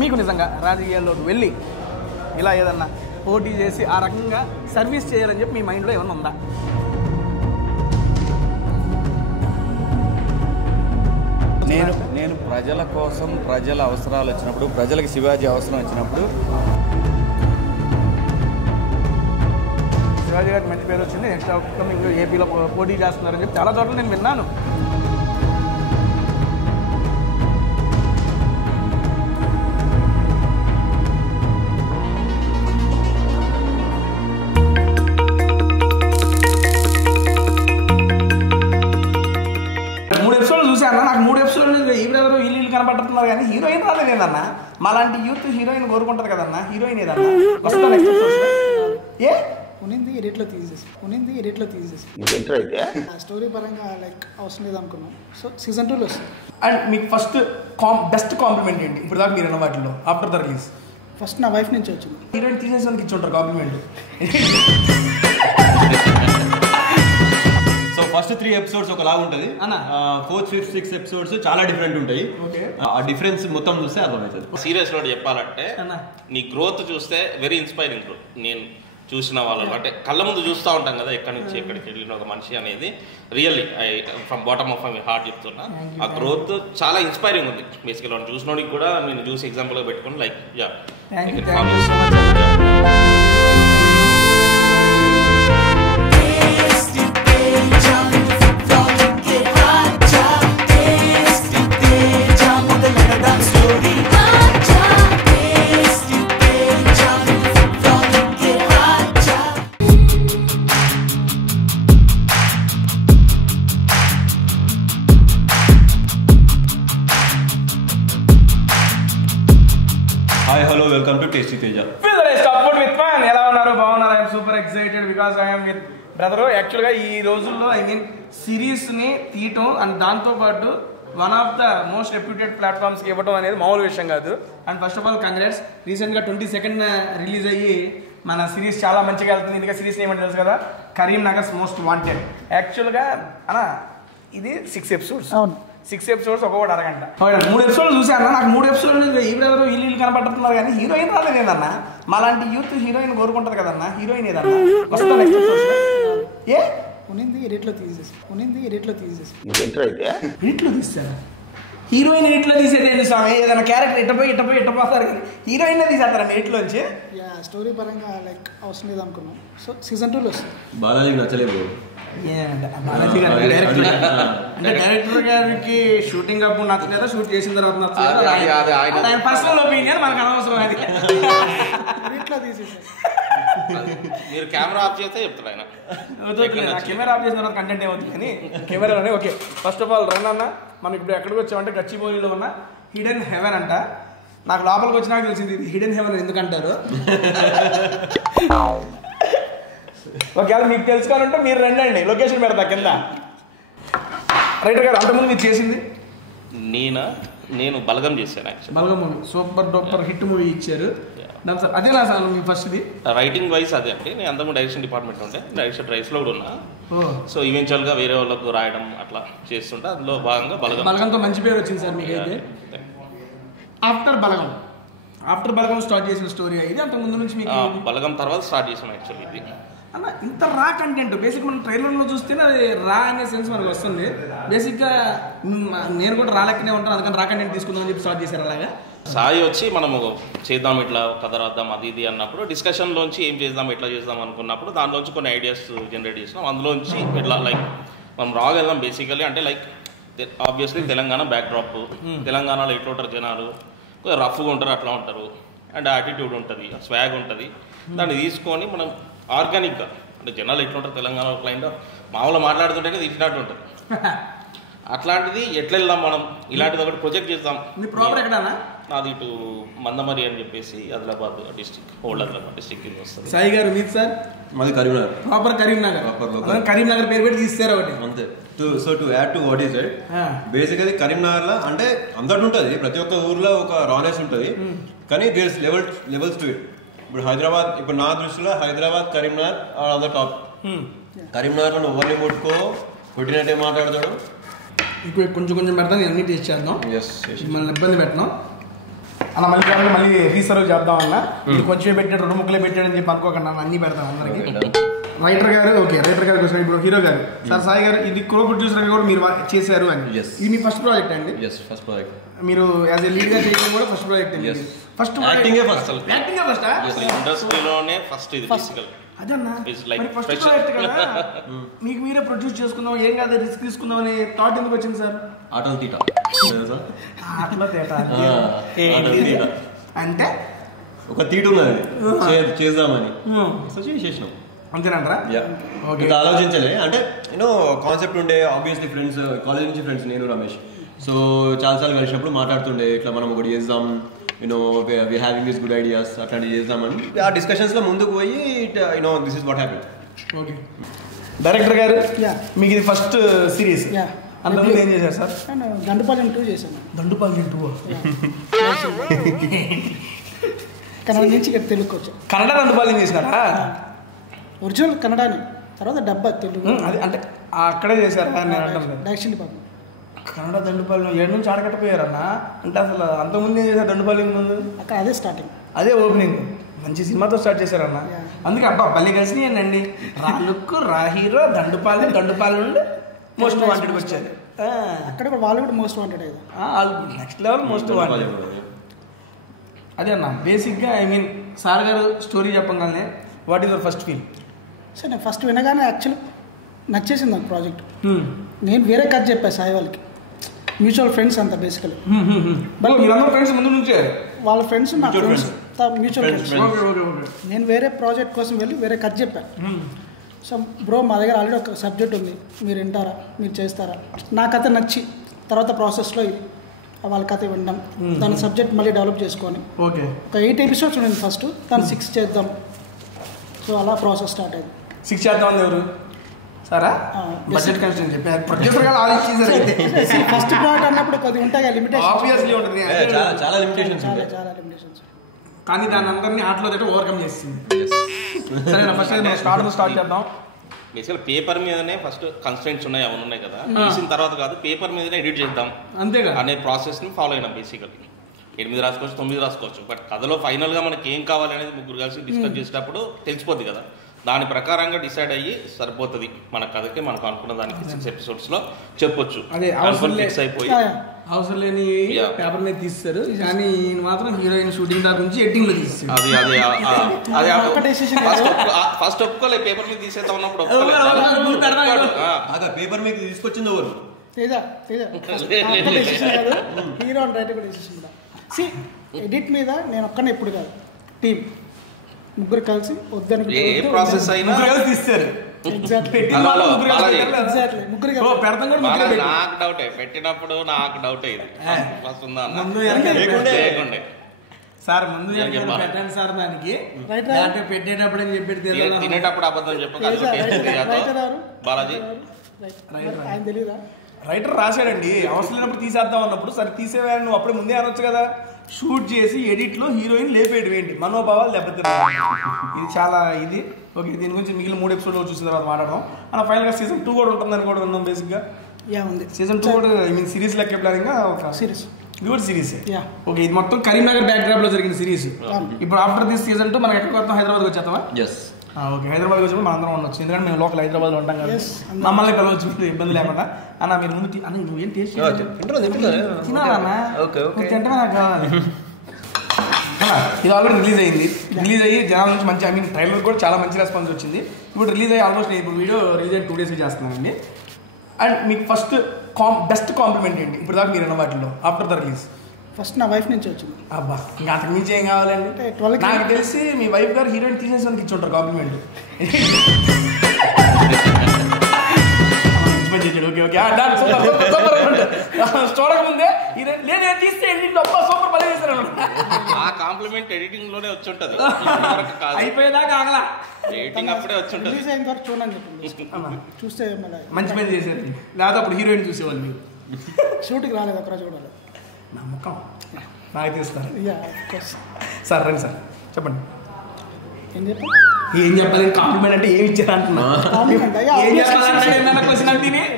మీకు నిజంగా రాజకీయాల్లోకి వెళ్ళి ఇలా ఏదన్నా పోటీ చేసి ఆ రకంగా సర్వీస్ చేయాలని చెప్పి మీ మైండ్లో ఏమన్నా ఉందా? నేను ప్రజల కోసం, ప్రజల అవసరాలు వచ్చినప్పుడు, ప్రజలకు శివాజీ అవసరం వచ్చినప్పుడు శివాజీ గారికి మంచి పేరు వచ్చింది. నెక్స్ట్ అప్కమింగ్ ఏపీలో పోటీ చేస్తున్నారని చెప్పి చాలా చోట్ల నేను విన్నాను. నాకు 3 ఎపిసోడ్లు ఈ బ్రదర్ వీళ్ళు కనపడుతున్నారు కానీ హీరోయిన్ రాలేదన్న. మాలాంటి యూత్ హీరోయిన్ కోరుకుంటారు కదన్నా. హీరోయిన్ ఏదన్నా వస్తా నెక్స్ట్ ఏ ఉనింది ఎడిట్లో తీసేసి స్టోరీ పరంగా లైక్ అవసరం లేదు అనుకున్నాం. సో సీజన్ 2లో వస్తుంది. అండ్ మీకు ఫస్ట్ బెస్ట్ కాంప్లిమెంట్ ఏంటి ఇప్పుడు దాకా మీరు వాటిలో ఆఫ్టర్ ద రిలీజ్? ఫస్ట్ నా వైఫ్ నుంచి వచ్చింది. హీరోయిన్ తీసేసానికి ఇచ్చి ఉంటారు కాంప్లిమెంట్. సో ఫస్ట్ 3 ఎపిసోడ్స్ ఒకలా ఉంటుంది, 4th, 5th, 6th ఎపిసోడ్స్ చాలా డిఫరెంట్ ఉంటాయి. ఆ డిఫరెన్స్ మొత్తం చూస్తే అర్థమవుతుంది. సీరియస్ లో చెప్పాలంటే నీ గ్రోత్ చూస్తే వెరీ ఇన్స్పైరింగ్ గ్రోత్. నేను చూసిన వాళ్ళు అంటే కళ్ళ ముందు చూస్తూ ఉంటాం కదా ఎక్కడి నుంచి ఎక్కడికి వెళ్ళిన ఒక మనిషి అనేది. Really from bottom of my heart చెప్తున్నా, ఆ గ్రోత్ చాలా ఇన్స్పైరింగ్ ఉంది. బేసికల్ వాళ్ళు చూసినోడికి కూడా నేను చూసి ఎగ్జాంపుల్గా పెట్టుకుని like hi hello welcome to tasty Teja. ఎలా ఉన్నారు? బాగున్నారు? I'm super excited because I'm with brother. యాక్చువల్గా ఈ రోజుల్లో సిరీస్ని తీయటం అండ్ దాంతోపాటు one of the most reputed ప్లాట్ఫామ్స్కి ఇవ్వడం అనేది మామూలు విషయం కాదు. And first of all congrats. రీసెంట్గా 22nd రిలీజ్ అయ్యి మన సిరీస్ చాలా మంచిగా వెళ్తుంది. ఇంకా సిరీస్ ఏమంటే తెలుసు కదా, కరీంనగర్స్ మోస్ట్ వాంటెడ్. యాక్చువల్గా అన్నా ఇది 6 ఎపిసోడ్స్. అవును, 6 ఎపిసోడ్స్ ఒక్కొక్కటి అరగంట. 3 ఎపిసోడ్లు చూసాను. నాకు 3 ఎపిసోడ్లు ఈ బ్రదర్ వీళ్ళు కనపడుతున్నారు కానీ హీరోయిన్ రాలేదన్న. మాలాంటి యూత్ హీరోయిన్ కోరుకుంటారు కదన్నా. హీరోయిన్ ఏదన్నా వస్తా నెక్స్ట్ ఏ ఉనింది ఎడిట్లో తీసేసి ఎడిట్లో తీస్తారా? హీరోయిన్ ఎడిట్లో తీసేది స్వామి. ఏదైనా క్యారెక్టర్ ఇట్టపోతారు కానీ హీరోయిన్ తీసేస్తారా ఎడిట్లోంచి? స్టోరీ పరంగా లైక్ అవసరం లేదు అనుకున్నాం. సో సీజన్ 2లో వస్తుంది. బాలాజీకి నచ్చలేదు. బాలాజీ గారు డైరెక్టర్ గారికి షూటింగ్ అప్పుడు నచ్చలేదా, షూట్ చేసిన తర్వాత నచ్చలేదా? ఆయన పర్సనల్ ఒపీనియన్ మనకు అనవసరం. అది ఎడిట్లో తీసేసి మీరు కెమెరా ఆఫ్ చేస్తే చెప్తాడు ఆయన. కెమెరా ఆఫ్ చేసిన తర్వాత కంటెంట్ ఏమవుతుంది కానీ కెమెరాలోనే. Okay, first of all run అన్న, మనం ఇప్పుడు ఎక్కడికి వచ్చామంటే గచ్చిబౌలిలో ఉన్న హిడెన్ హెవెన్ అంట. నాకు లోపలికి వచ్చినాక తెలిసింది ఇది హిడెన్ హెవెన్ ఎందుకంటారు. ఒకవేళ మీకు తెలుసుకోవాలంటే మీరు రండి, లొకేషన్ పెడతా కింద. రైటర్ గారు అంతకుముందు మీరు చేసింది? నేను బలగం చేశాను. Actually Balagam movie super duper hit movie ఇచ్చారు. అదే నా సార్ మీ ఫస్ట్ది రైటింగ్ వైజ్ అదే అంటే నేను అంతకు డైరెక్షన్ డిపార్ట్మెంట్ ఉంటే డైరెక్షన్ డ్రైవ్స్లో కూడా ఉన్నా. సో ఈవెన్చువల్గా వేరే వాళ్ళకు రాయడం అట్లా చేస్తుంటే అందులో భాగంగా బలగంతో మంచి పేరు వచ్చింది సార్ మీకు. అయితే ఆఫ్టర్ బలగం స్టార్ట్ చేసిన స్టోరీ ఇది. అంతకుముందు నుంచి మీకు బలగం తర్వాత స్టార్ట్ చేసాం యాక్చువల్లీ ఇది. అన్న ఇంత రా కంటెంట్ బేసిక్ మనం ట్రైలర్లో చూస్తేనే అది రా అనే సెన్స్ మనకు వస్తుంది. బేసిక్గా నేను కూడా రా లెక్కనే ఉంటాను, అందుకని రా కంటెంట్ తీసుకుందాం అని చెప్పి స్టార్ట్ చేశారు. అలాగా సాయి వచ్చి మనము చేద్దాం ఇట్లా కథ రాద్దాం అది ఇది అన్నప్పుడు డిస్కషన్లోంచి ఏం చేద్దాం ఎట్లా చేద్దాం అనుకున్నప్పుడు దానిలోంచి కొన్ని ఐడియాస్ జనరేట్ చేసినాం. అందులోంచి ఇట్లా లైక్ మనం రాగా వెళ్దాం బేసికలీ అంటే లైక్ ఆబ్వియస్లీ తెలంగాణ బ్యాక్డ్రాప్, తెలంగాణలో ఎట్లా ఉంటారు జనాలు, కొంచెం రఫ్గా ఉంటారు, అట్లా ఉంటారు. అండ్ యాటిట్యూడ్ ఉంటుంది, స్వాగ్ ఉంటుంది. దాన్ని తీసుకొని మనం ఆర్గానిక్గా అంటే జనాలు ఎట్లుంటారు తెలంగాణ క్లైంట్ మామూలుగా మాట్లాడుతుంటేనే తీసినట్టు ఉంటుంది. అట్లాంటిది ఎట్లా వెళ్దాం మనం, ఇలాంటిది ఒకటి ప్రొజెక్ట్ చేద్దాం. ప్రాపర్ ఎక్కడన్నా? నాది ఇటు మందమరి అని చెప్పేసి Adilabad district, old Adilabad district కింద వస్తుంది. సాయి గారు మీరు సార్? మాది కరీంనగర్. ప్రాపర్ కరీంనగర్. కరీంనగర్ పేరు పెట్టి తీస్తారు ఒకటి అంతే. So to add to what is it, basically కరీంనగర్లో అంటే అందరికీ ఉంటుంది, ప్రతి ఒక్క ఊర్లో ఒక రానెస్ ఉంటుంది, కానీ there is levels to it. ఇప్పుడు హైదరాబాద్, ఇప్పుడు నా దృష్టిలో Hyderabad, Karimnagar are on the top. కరీంనగర్లో నువ్వు ఎవరిని ముట్టుకో, పుట్టినట్టే మాట్లాడతాడు. ఇప్పుడు కొంచెం పెడతాను, అన్ని టేస్ట్ చేద్దాం, మనల్ని ఇబ్బంది పెట్టినాం. అలా మళ్ళీ రీసర్వ్ చేద్దాం అన్న. ఇది కొంచెం పెట్టాడు 2 ముక్కలే పెట్టాడని చెప్పి అనుకోకుండా అన్ని పెడతాం అందరికి. రైటర్ గారు ఓకే, రైటర్ గారికి వచ్చిన ఇప్పుడు హీరో గారు సార్ సాయి గారు ఇది కో ప్రొడ్యూసర్ కూడా మీరు చేశారు అని. ఇది మీ ఫస్ట్ ప్రాజెక్ట్ అండి? First project. మీరు యాజ్ ఎ లీడ్ గా చేయడం కూడా ఫస్ట్ ప్రాజెక్ట్ అండి? ఫస్ట్ యాక్టింగే ఫస్ట్ ఇండస్ట్రీలోనే ఫస్ట్ ఇది బేసికల్. అదన్నా మరి ఫస్ట్ ప్రాజెక్ట్ కదా, మీకు మీరే ప్రొడ్యూస్ చేసుకుందాం ఏం కాదు రిస్క్ తీసుకుందాం అనే థాట్ ఎందుకు వచ్చింది సార్? ఆటో తీట అట్లా తేట అంటే ఒక తీటు ఉన్నది చేద్దామని సో చేసేసినాం అంతేనంటారా? ఇంకా ఆలోచించలే అంటే యూనో కాన్సెప్ట్ ఉండే ఆబ్వియస్లీ ఫ్రెండ్స్ కాలేజ్ నుంచి ఫ్రెండ్స్ నేను రమేష్. సో చాలాసార్లు కలిసినప్పుడు మాట్లాడుతుండే ఇట్లా మనం ఒకటి చేద్దాం you know we having this good ideas అట్లాంటివి చేద్దామని ఆ డిస్కషన్స్లో ముందుకు పోయి you know this is what happened. Okay director గారు మీకు ఇది ఫస్ట్ సిరీస్, అంతకుముందు ఏం చేశారు సార్? దండుపాలెం 2 చేశాను. దండుపాలెం 2 కన్నడ నుంచి ఇక్కడ తెలుగుకి వచ్చాను. కన్నడ దండుపాలెం చేసినారా? ఒరిజినల్ కన్నడనే, తర్వాత డబ్బా తెలుగు. అది అంటే అక్కడే చేశారా? Direction department. కన్నడ దండుపాలెం 7 నుంచి ఆడకట్టపోయారన్నా అంటే అసలు అంతకుముందు ఏం చేశారు దండుపాలెం ముందు? అక్కడ అదే స్టార్టింగ్, అదే ఓపెనింగ్. మంచి సినిమాతో స్టార్ట్ చేశారన్న. అందుకే అబ్బా పల్లె కలిసినాయండి. రా లుక్, రా హీరో, దండుపాలెం నుండి మోస్ట్ వాంటెడ్కి వచ్చారు. అక్కడ వాళ్ళు కూడా మోస్ట్ వాంటెడ్ అయ్యారు. Next level most wanted. అదే అన్న బేసిక్గా ఐ మీన్ సార్ గారు స్టోరీ చెప్పగానే what is your first feel? Sir నేను ఫస్ట్ వినగానే యాక్చువల్లీ నచ్చేసింది నాకు ప్రాజెక్ట్. నేను వేరే కథ చెప్పాను సాయి వాళ్ళకి, మ్యూచువల్ ఫ్రెండ్స్ అంతా బేసికలీ. బట్ మీరందరూ ఫ్రెండ్స్ ముందు నుంచే? వాళ్ళ ఫ్రెండ్స్ నా ఫ్రెండ్స్, మ్యూచువల్ ఫ్రెండ్స్. నేను వేరే ప్రాజెక్ట్ కోసం వెళ్ళి వేరే కథ చెప్పాను. సో బ్రో మా దగ్గర ఆల్రెడీ ఒక సబ్జెక్ట్ ఉంది, మీరు వింటారా, మీరు చేస్తారా? నా కథ నచ్చి తర్వాత ప్రాసెస్లో వాళ్ళ కథ వినడం, దాని సబ్జెక్ట్ మళ్ళీ డెవలప్ చేసుకొని ఒక 8 ఎపిసోడ్స్ ఉండింది ఫస్ట్, దాన్ని 6 చేద్దాం. సో అలా ప్రాసెస్ స్టార్ట్ అయింది. 6 చేద్దాం ఎవరు సారా? బడ్జెట్ కన్స్ట్రెయిన్ చెప్పారు ప్రొడ్యూసర్ గారు ఆలోచించారు. అయితే ఫస్ట్ ప్రాజెక్ట్ అన్నప్పుడు కొద్దిగా ఉంటాయి కదా లిమిటేషన్, ఆబ్వియస్లీ ఉంటుంది, చాలా లిమిటేషన్స్, చాలా లిమిటేషన్స్. కానీ దాన్ని అందరినీ ఆటలో తట్టు ఓవర్కమ్ చేస్తుంది. సరే ఫస్ట్ స్టార్ట్ చేద్దాం. బేసికల్ పేపర్ మీదనే ఫస్ట్ కన్స్ట్రెంట్స్ ఉన్నాయి, అవన్నీ ఉన్నాయి కదా, తీసిన తర్వాత కాదు పేపర్ మీదనే ఎడిట్ చేద్దాం అంతేగా అనే ప్రాసెస్ని ఫాలో అయినాం. బేసికల్లీ 8 రాసుకోవచ్చు, 9 రాసుకోవచ్చు, బట్ కథలో ఫైనల్గా మనకి ఏం కావాలి అనేది ముగ్గురు కలిసి డిస్కస్ చేసేటప్పుడు తెలిసిపోద్ది కదా. దాని ప్రకారంగా డిసైడ్ అయ్యి సరిపోతుంది మన కథకి, మనకు అనుకున్న దానికి 6 ఎపిసోడ్స్లో చెప్పొచ్చు. ఫిక్స్ అయిపోయి అవసరం లేని పేపర్ మీద తీస్తారు, కానీ మాత్రం హీరోయిన్ షూటింగ్ దాకా నుంచి ఎడిటింగ్ లో తీస్తారు. ఫస్ట్ ఒప్పుకోలే పేపర్ మీద తీసేస్తా ఉన్నప్పుడు పేపర్ మీద తీసుకొచ్చింది ఎవరు? హీరో అండ్ రైటర్ కూడా డిసిషన్ కూడా. సి ఎడిట్ మీద నేను ఒక్కనే ఎప్పుడు కాదు, టీమ్ ముగ్గురు కలిసి వద్దని ప్రాసెస్ అయినా తీస్తారు. పెట్టినప్పుడు నాకు డౌట్ అయ్యింది సార్, ముందు పెట్టండి సార్, దానికి పెట్టేటప్పుడు అని చెప్పి తినేటప్పుడు అబద్ధం బాలాజీ తెలీదా? రైటర్ రాశాడండి, అవసరం లేనప్పుడు తీసేద్దాం అన్నప్పుడు సరే తీసేవాడిని నువ్వు అప్పుడే ముందే అనొచ్చు కదా. షూట్ చేసి ఎడిట్లో హీరోయిన్ లేపేయడం ఏంటి, మనోభావాలు దెబ్బతిన్నాయి. ఇది చాలా ఇది. ఓకే, దీని గురించి మిగిలిన 3 ఎపిసోడ్లో చూసిన తర్వాత మాట్లాడదాం. అలా ఫైనల్గా సీజన్ 2 కూడా ఉంటుందని కూడా విన్నాం. బేసిక్గా ఉంది సీజన్ 2 కూడా ఐ మీన్ సిరీస్ లెక్క ప్లానింగ్ ఒక సిరీస్, ఇది కూడా సిరీస్. ఓకే, ఇది మొత్తం కరీంనగర్ బ్యాక్ డ్రాప్ లో జరిగిన సిరీస్. ఇప్పుడు ఆఫ్టర్ దిస్ సీజన్ 2 మనం ఎక్కడికి వస్తాం? హైదరాబాద్కి వచ్చేస్తామా? ఓకే, హైదరాబాద్కి వచ్చినప్పుడు మనం అందరం ఉండొచ్చు, ఎందుకంటే మేము లోకల్ హైదరాబాద్లో ఉంటాం కదా, మమ్మల్ని పిలవచ్చు ఇబ్బంది లేకుండా. అన్న మీరు ముందు అన్న నువ్వేం టేస్ట్ తినాలన్నా, తింటే నాకు కావాలి. ఇది ఆల్రెడీ రిలీజ్ అయ్యింది, రిలీజ్ అయ్యి జనాల నుంచి మంచి ఐ మీన్ ట్రైలర్ కూడా చాలా మంచి రెస్పాన్స్ వచ్చింది. ఇప్పుడు రిలీజ్ అయ్యి ఆల్మోస్ట్ ఇప్పుడు వీడియో రిలీజ్ అయ్యి 2 days చేస్తున్నానండి. అండ్ మీకు ఫస్ట్ బెస్ట్ కాంప్లిమెంట్ ఏంటి ఇప్పుడు దాకా మీరు అన్న వాటిలో ఆఫ్టర్ ద రిలీజ్? ఫస్ట్ నా వైఫ్ నుంచి వచ్చింది. అబ్బా, ఇంకా అంతకు మించి ఏం కావాలండి? నాకు తెలిసి మీ వైఫ్ గారు హీరోయిన్ తీసేసి వాళ్ళకి ఇచ్చి ఉంటారు కాంప్లిమెంట్. ఓకే ఓకే, చూడకముందే హీరోయిన్ తీస్తే సూపర్ పని చేశారు. ఆ కాంప్లిమెంట్ ఎడిటింగ్ లోనే వచ్చి ఉంటుంది, అయిపోయేదాకా ఆగలా, ఎడిటింగ్ అప్పుడే వచ్చి ఉంటుంది. రిలీజ్ అయిన తర్వాత చూడండి చెప్పింది, చూస్తే మంచి పని చేశారు. లేదా అప్పుడు హీరోయిన్ చూసేవాళ్ళు మీరు షూట్కి రాలేదు, ఒకరోజు కూడా నమ్మకం నాకు తీస్తారు. సార్ రండి సార్, చెప్పండి ఏం చెప్పాలి? కాంప్లిమెంట్ అంటే ఏమి ఇచ్చారు అంటున్నా.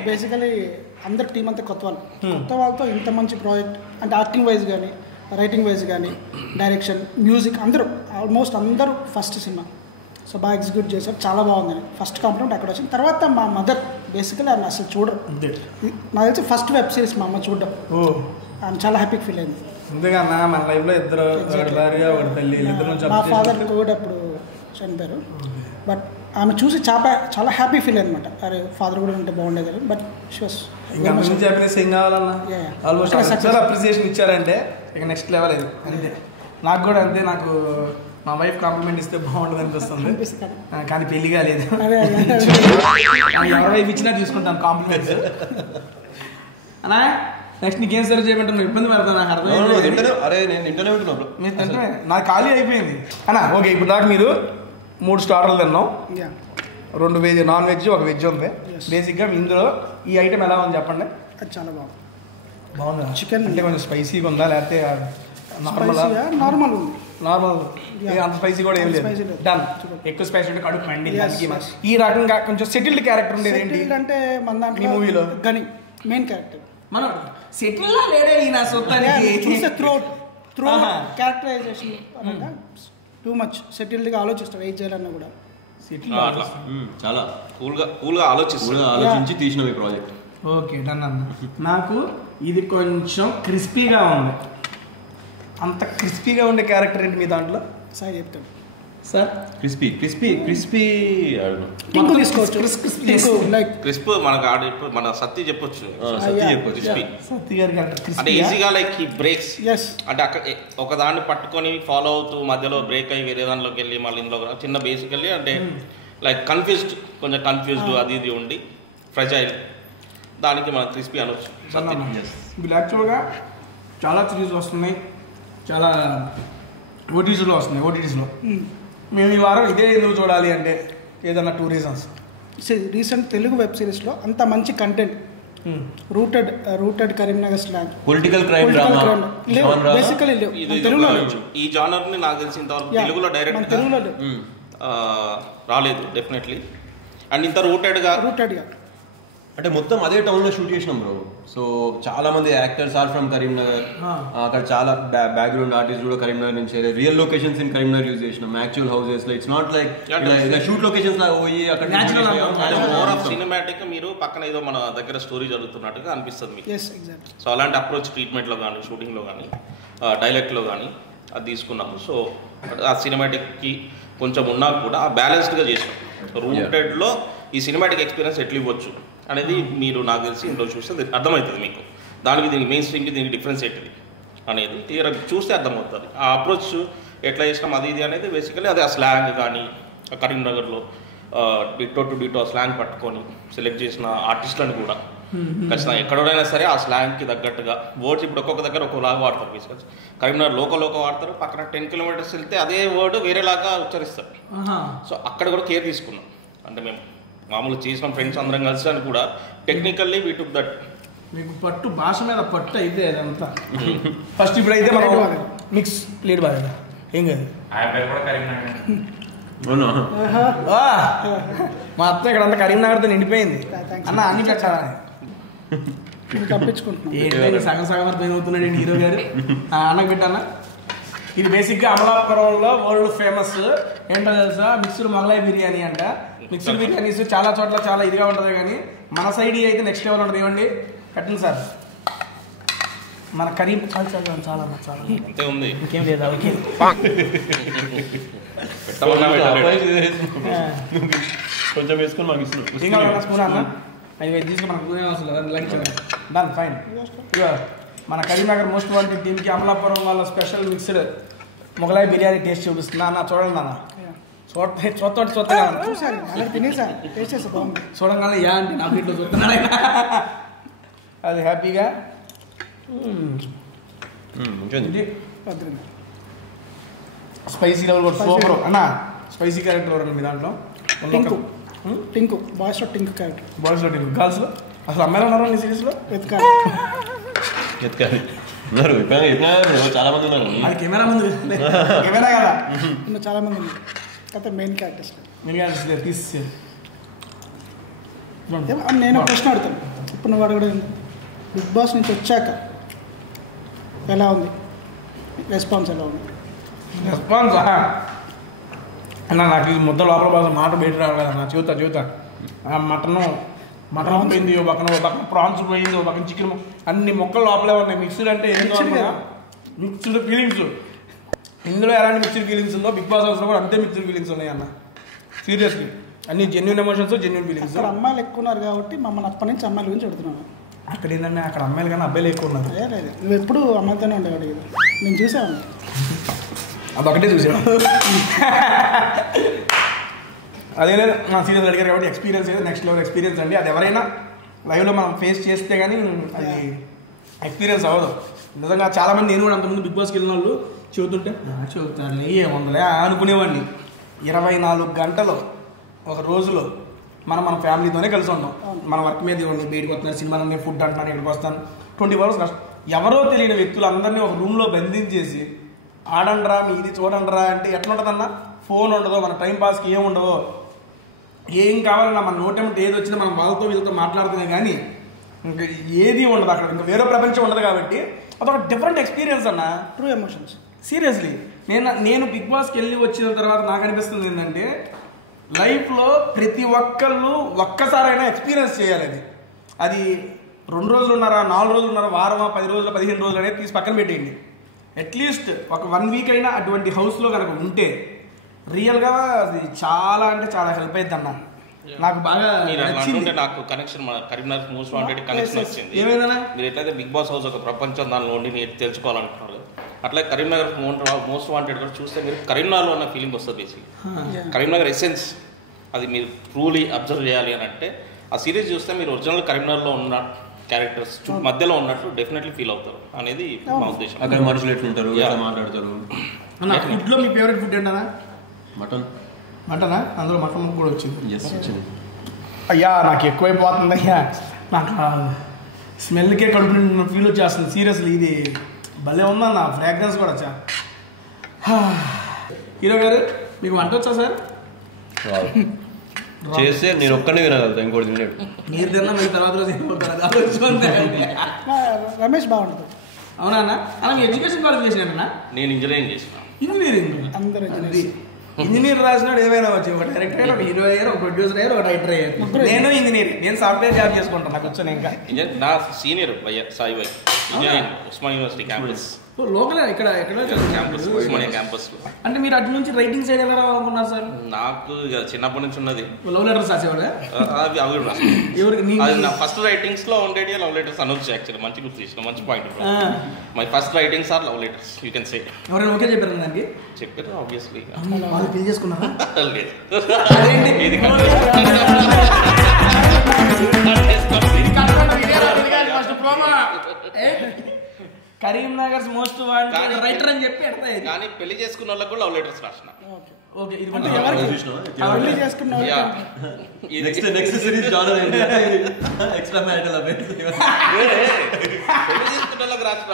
బేసికలీ అందరు టీం అంతా కొత్త వాళ్ళతో ఇంత మంచి ప్రాజెక్ట్ అంటే యాక్టింగ్ వైజ్ కానీ రైటింగ్ వైజ్ కానీ డైరెక్షన్ మ్యూజిక్ ఆల్మోస్ట్ అందరూ ఫస్ట్ సినిమా సో బాగా ఎగ్జిక్యూట్ చేశారు, చాలా బాగుందని ఫస్ట్ కాంప్లిమెంట్ అక్కడ వచ్చింది. తర్వాత మా మదర్ బేసికలీ ఆమె అసలు చూడరు, నాకు తెలిసి ఫస్ట్ వెబ్ సిరీస్ మా అమ్మ చూడడం, ఆమె చాలా హ్యాపీగా ఫీల్ అయింది. మన లైఫ్లో ఇద్దరు మా ఫాదర్ కూడా అప్పుడు చనిపోయారు, బట్ ఆమె చూసి చాలా హ్యాపీ ఫీల్ అయింది అనమాట. అరే ఫాదర్ కూడా ఉంటే బాగుండేది, బట్ ఆల్మోస్ట్ సక్సెస్ అప్రిసియేషన్ ఇచ్చారంటే ఇక నెక్స్ట్ లెవెల్ అది. అంతే నాకు కూడా అంతే, నాకు మా వైఫ్ కాంప్లిమెంట్ ఇస్తే బాగుంటుంది అనిపిస్తుంది, కానీ పెళ్లి కాలేదు. ఎవరి వైఫ్ ఇచ్చినా తీసుకుంటాను కాంప్లిమెంట్స్. అన్నా నెక్స్ట్ నీకేం సర్వ్ చేయమంటే నువ్వు ఇబ్బంది పడతాను, నాకు అర్థం. నాకు ఖాళీ అయిపోయింది అన్నా. ఓకే, ఇప్పుడు దాకా మీరు 3 స్టార్టర్లు తిన్నాం, 2 వెజ్ నాన్ వెజ్, 1 వెజ్ ఉంది. బేసిక్గా ఇందులో ఈ ఐటమ్ ఎలా ఉంది చెప్పండి. అది చాలా బాగుంది. బాగుందా? చికెన్ అంటే కొంచెం స్పైసీగా ఉందా లేకపోతే నార్మల్ అంత స్పైసీ కూడా ఏం లేదు? డన్. ఎక్కువ స్పైసీ ఉంటే కడుపు మండి. ఈ రకంగా కొంచెం సెటిల్డ్ క్యారెక్టర్ ఉండేది ఏంటి అంటే మన దాంట్లో మూవీలో కానీ మెయిన్ క్యారెక్టర్ మనం సెటిల్ లేడే ఈయన సొత్తానికి చూస్తే త్రూ క్యారెక్టరైజేషన్ టూ మచ్ సెటిల్డ్గా ఆలోచిస్తాం ఏం చేయాలన్నా కూడా. చాలా కూల్గా ఆలోచించి తీసిన ఈ ప్రాజెక్ట్. ఓకే డన్ అన్న. నాకు ఇది కొంచెం క్రిస్పీగా ఉంది. అంత క్రిస్పీగా ఉండే క్యారెక్టర్ ఏంటి మీ దాంట్లో? సార్ చెప్తాను సార్. క్రిస్పీ మనకు ఇప్పుడు మన సత్తి చెప్పొచ్చు. సత్తి గారికి అంటే ఈజీగా లైక్ ఈ బ్రేక్స్ అంటే అక్కడ ఒక దాన్ని పట్టుకొని ఫాలో అవుతూ మధ్యలో బ్రేక్ అయ్యి వేరే దానిలోకి వెళ్ళి మళ్ళీ ఇందులో చిన్న బేసికల్లీ అంటే లైక్ కొంచెం కన్ఫ్యూజ్డ్ అది ఇది ఉండి ఫ్రెజైల్, దానికి మనం క్రిస్పీ అనొచ్చు. ఇప్పుడు యాక్చువల్గా చాలా సిరీస్ వస్తున్నాయి, చాలా ఓటీటీస్లో మేము ఈ వారం ఇదే ఎందుకు చూడాలి అంటే ఏదన్నా 2 రీజన్స్. రీసెంట్ తెలుగు వెబ్ సిరీస్లో అంత మంచి content rooted Karimnagar slang political crime basically లేవు ఈ జానర్ ని నాకు తెలిసి ఇంతవరకు తెలుగులో డైరెక్ట్ తెలుగులో రాలేదు డెఫినెట్లీ. అండ్ ఇంత రూటెడ్ గా అంటే మొత్తం అదే టౌన్ లో షూట్ చేసినాం బ్రో. సో చాలా మంది యాక్టర్స్ ఆర్ ఫ్రమ్ కరీంనగర్, అక్కడ చాలా బ్యాక్గ్రౌండ్ ఆర్టిస్ట్ కూడా కరీంనగర్ నుంచి, real locations in Karimnagar use చేసినాం, actual houses. It's not like shoot locations లాగా పోయి అక్కడ మోర్ ఆఫ్ సినిమాటిక్. మీరు పక్కన ఏదో మన దగ్గర స్టోరీ జరుగుతున్నట్టుగా అనిపిస్తుంది మీకు. సో అలాంటి అప్రోచ్ ట్రీట్మెంట్ లో కానీ, షూటింగ్ లో కానీ, డైలాగ్ లో కానీ అది తీసుకున్నాము. సో ఆ సినిమాటిక్ కి కొంచెం ఉన్నా కూడా బ్యాలెన్స్డ్గా చేసినాం. రూటెడ్లో ఈ సినిమాటిక్ ఎక్స్పీరియన్స్ ఎట్లా ఇవ్వచ్చు అనేది మీరు నాకు తెలిసి ఇంట్లో చూస్తే అర్థమవుతుంది మీకు. దానికి దీనికి మెయిన్ స్ట్రీమ్కి దీనికి డిఫరెన్స్ ఏంటిది అనేది క్లియర్ చూస్తే అర్థమవుతుంది. ఆ అప్రోచ్ ఎట్లా చేసినాం అది ఇది అనేది బేసికలీ అదే. ఆ స్లాంగ్ కానీ కరీంనగర్లో డిటో స్లాంగ్ పట్టుకొని సెలెక్ట్ చేసిన ఆర్టిస్టులను కూడా ఖచ్చితంగా ఎక్కడైనా సరే ఆ స్లాంగ్కి తగ్గట్టుగా వర్డ్స్ ఇప్పుడు ఒక్కొక్క దగ్గర ఒక్కొక్కలాగా వాడతారు. బేసికల్స్ కరీంనగర్ లోకల్ వాడతారు, పక్కన 10 కిలోమీటర్స్ వెళ్తే అదే వర్డ్ వేరేలాగా ఉచ్చరిస్తారు. సో అక్కడ కూడా కేర్ తీసుకున్నాం. అంటే మేము మామూలు చేసిన ఫ్రెండ్స్ అందరం కలిసి అని కూడా టెక్నికల్లీ వీ టుక్ దట్. మీకు పట్టు భాష మీద పట్టు అయితే అదంతా ఫస్ట్ ఇప్పుడు అయితే మనం మిక్స్ ప్లేట్ బాగా ఏం కాదు. మా అత్త ఇక్కడ అంతా కరీంనగర్తో నిండిపోయింది అన్న, అన్ని కట్టాలా ఏంటంటే సగం అర్థం అవుతున్నాడు ఏంటి హీరో గారు. అన్నకు పెట్టాలా. ఇది బేసిక్గా అమలాపురంలో వరల్డ్ ఫేమస్ ఏంటో తెలుసా, మిక్స్డ్ మొగలాయి బిర్యానీ అంట. మిక్స్డ్ బిర్యానీస్ చాలా చోట్ల చాలా ఇదిగా ఉంటుంది, కానీ మన సైడ్ అయితే నెక్స్ట్ లెవెల్ ఉంటుంది. ఏమండి కట్టండి సార్, మన కరీం చాలా చాలా ఉంది. ఇంకేం లేదా? కొంచెం వేసుకొని మాకు ఇస్తున్నాం స్కూల్ అన్న, అది తీసుకుని మనకు లంచ్ డన్ ఫైన్. మన కరీంనగర్ మోస్ట్ వాంటెడ్ టీమ్కి అమలాపురం వాళ్ళ special mixed Mughlai biryani taste చూపిస్తున్నా అన్న. చూడండి అన్న, చూడంగానే యా అంటే నా వీటిలో చూస్తున్నాడు అది హ్యాపీగా. స్పైసీ లెవెల్ కూడా సూపర్ అన్న. స్పైసీ క్యారెక్టర్ ఎవరండి మీ దాంట్లో? టింకు బాయ్స్లో టింకు క్యారెక్టర్. బాయ్స్లో టింకు. గర్ల్స్లో అసలు అమ్మాయిలు ఉన్నారా నీ సిరీస్లో? ఎత్తుకాలి చాలా మంది ఉన్నారు. అది కెమెరా ముందు కెమెరా కదా ఇంకా చాలా మంది ఉన్నారు. అయితే మెయిన్ క్యారెక్టర్స్ తీసేది. నేను ప్రశ్న అడుగుతాను ఇప్పుడు, నువ్వు అడగడం బిగ్ బాస్ నుంచి వచ్చాక ఎలా ఉంది రెస్పాన్స్ ఎలా ఉంది? రెస్పాన్స్ అన్న నాకు ఈ ముద్ద లోపల బాగా మాట బయట రావాలి అన్న. చూతా మటన్ పోయింది, ఓ పక్కన ప్రాన్స్ పోయింది, ఓ పక్కన చికెన్, అన్ని మొక్కలు లోపలే ఉన్నాయి. మిక్స్డ్ అంటే ఏంటో మిక్స్డ్ ఫీలింగ్స్. ఇందులో ఎలాంటి మిక్స్డ్ ఫీలింగ్స్ ఉందో బిగ్ బాస్ హౌస్లో కూడా అంతే మిక్స్డ్ ఫీలింగ్స్ ఉన్నాయి అన్న. సీరియస్లీ అన్ని జెన్యూన్ ఎమోషన్స్, జెన్యూన్ ఫీలింగ్స్. అక్కడ అమ్మాయిలు ఎక్కువ ఉన్నారు కాబట్టి మమ్మల్ని అప్పటి నుంచి అమ్మాయిల గురించి చెడుతున్నాను. అక్కడ ఏంటంటే అక్కడ అమ్మాయిలు కానీ అబ్బాయిలు ఎక్కువ ఉన్నారు. లేదు, నువ్వు ఎప్పుడు అమ్మాయితోనే ఉండేవాడు కదా, నేను చూసాను. అదొకటే చూసాను. అదే నా సీరియస్ అడిగారు కాబట్టి ఎక్స్పీరియన్స్ అయితే నెక్స్ట్ లెవెల్ ఎక్స్పీరియన్స్ అండి. అది ఎవరైనా లైవ్లో మనం ఫేస్ చేస్తే కానీ అది ఎక్స్పీరియన్స్ అవ్వదు. నిజంగా చాలామంది, నేను కూడా అంతకుముందు బిగ్ బాస్కి వెళ్ళిన వాళ్ళు చెబుతుంటే చెబుతారులే ఏముందలే అనుకునేవాడిని. 24 గంటలు ఒక రోజులో మన ఫ్యామిలీతోనే కలిసి ఉంటాం. మన వర్క్ మీద ఇవ్వండి, బయటకు వస్తున్నారు, సినిమాలు నేను ఫుడ్ అంటున్నాను, ఇక్కడికి వస్తాను, 24 hours కష్టం. ఎవరో తెలియని వ్యక్తులు అందరినీ ఒక రూమ్లో బంధించేసి ఆడండ్రా మీది చూడండిరా అంటే ఎట్లా ఉంటుందన్నా? ఫోన్ ఉండదు, మన టైం పాస్కి ఏం ఉండదు, ఏం కావాలన్నా మన నోటెంట్ ఏది వచ్చినా మనం వాళ్ళతో వీళ్ళతో మాట్లాడుతున్నాయి కానీ ఇంకా ఏది ఉండదు అక్కడ. ఇంకా వేరే ప్రపంచం ఉండదు కాబట్టి అదొక డిఫరెంట్ ఎక్స్పీరియన్స్ అన్న. True emotions. సీరియస్లీ నేను బిగ్ బాస్కి వెళ్ళి వచ్చిన తర్వాత నాకు అనిపిస్తుంది ఏంటంటే లైఫ్లో ప్రతి ఒక్కళ్ళు ఒక్కసారైనా ఎక్స్పీరియన్స్ చేయాలి. అది 2 రోజులు ఉన్నారా, 4 రోజులు ఉన్నారా, వారమా, 10 రోజులు, 15 రోజులు అనేది తీసి పక్కన పెట్టేయండి. అట్లీస్ట్ ఒక 1 వీక్ అయినా అటువంటి హౌస్లో కనుక ఉంటే రియల్గా అది చాలా అంటే చాలా హెల్ప్ అవుతుంది అన్న. నాకు బాగా నచ్చింది. నాకు కనెక్షన్ మన కరీంనగర్ మోస్ట్ వాంటెడ్ కనెక్షన్ వచ్చింది. ఏమైందన్నా? మీరు ఎట్లయితే బిగ్ బాస్ హౌస్ ఒక ప్రపంచం దానిలో ఉండి నేను తెలుసుకోవాలనుకుంటున్నారు, అట్లా కరీంనగర్ మోస్ట్ వాంటెడ్ కూడా చూస్తే మీరు కరీంనగర్లో ఉన్న ఫీలింగ్ వస్తుంది. బేసిక్లీ కరీంనగర్ ఎసెన్స్ అది మీరు ట్రూలీ అబ్జర్వ్ చేయాలి అని అంటే ఆ సిరీస్ చూస్తే మీరు ఒరిజినల్ కరీంనగర్లో ఉన్న క్యారెక్టర్స్ మధ్యలో ఉన్నట్టు డెఫినెట్లీ ఫీల్ అవుతారు అనేది మా ఉద్దేశం. అక్కడ మనుషులు ఎట్లుంటారు, మాట్లాడతారు. ఫుడ్లో మీ ఫేవరెట్ ఫుడ్ ఏంటన్నా? మటనా? అందులో మటన్ కూడా వచ్చింది. అయ్యా నాకు ఎక్కువైపోతుంది అయ్యా, నాకు స్మెల్కే కడుపు ఫీల్ వచ్చేస్తుంది. సీరియస్లీ ఇది భలే ఉందన్న, ఫ్రాగ్రెన్స్ కూడా వచ్చా. హీరో గారు మీకు వంట వచ్చా సార్? చేస్తే నేను ఒక్కనే వినగలుగుతా, ఇంకోటి తినలేడు. మీరు తిన్నా మీ తర్వాత రోజు రమేష్ బాగుంటుంది. అవునా అన్న? అన్న మీ ఎడ్యుకేషన్ క్వాలిఫికేషన్ ఏంటన్నా? నేను ఇంజనీరింగ్ చేసిన. ఇంజనీరింగ్. అందరూ ఇంజనీర్ రాసినాడు ఏమైనా వచ్చి, ఒక డైరెక్టర్ అయ్యారు, ఒక హీరో అయ్యారు, ఒక ప్రొడ్యూసర్ అయ్యారు, ఒక రైటర్ అయ్యారు. నేను ఇంజనీర్, నేను సాఫ్ట్వేర్ జాబ్ చేసుకుంటాను. నాకు వచ్చాను ఇంకా నా senior Sai Y engineering Osman university campus. Local ఇక్కడ క్యాంపస్ ఉస్మానియా క్యాంపస్ లో. అంటే మీరు అటు నుంచి రైటింగ్ సైడ్ ఎలా రావాలనుకున్నారు సార్? నాకు చిన్నప్పటి నుంచి ఉన్నది. లవ్ లెటర్స్ రాసేవాడు? అవి ఎవరికి? నా ఫస్ట్ రైటింగ్స్ లో ఉండేది లవ్ లెటర్స్ అనొచ్చు. యాక్చువల్లీ మంచి గుర్తు చేసిన, మంచి point. My first writings are love letters, you can say. ఎవరైనా ఓకే చెప్పారు దానికి? చెప్పారు ఆబ్వియస్లీ. వాళ్ళు పెళ్లి చేసుకున్నారా? లేదు. కరీంనగర్ మోస్ట్ వాంటెడ్ రైటర్ అని చెప్పి అర్థం. కానీ పెళ్లి చేసుకున్న వాళ్ళకి కూడా లవ్ లెటర్స్ రాసిన. ఓకే, ఇది పెళ్లి చేసుకున్న నెక్స్ట్ సిరీస్ జానర్ ఏంటి? Extra marital affairs. పెళ్లి చేసుకున్న వాళ్ళకి రాసిన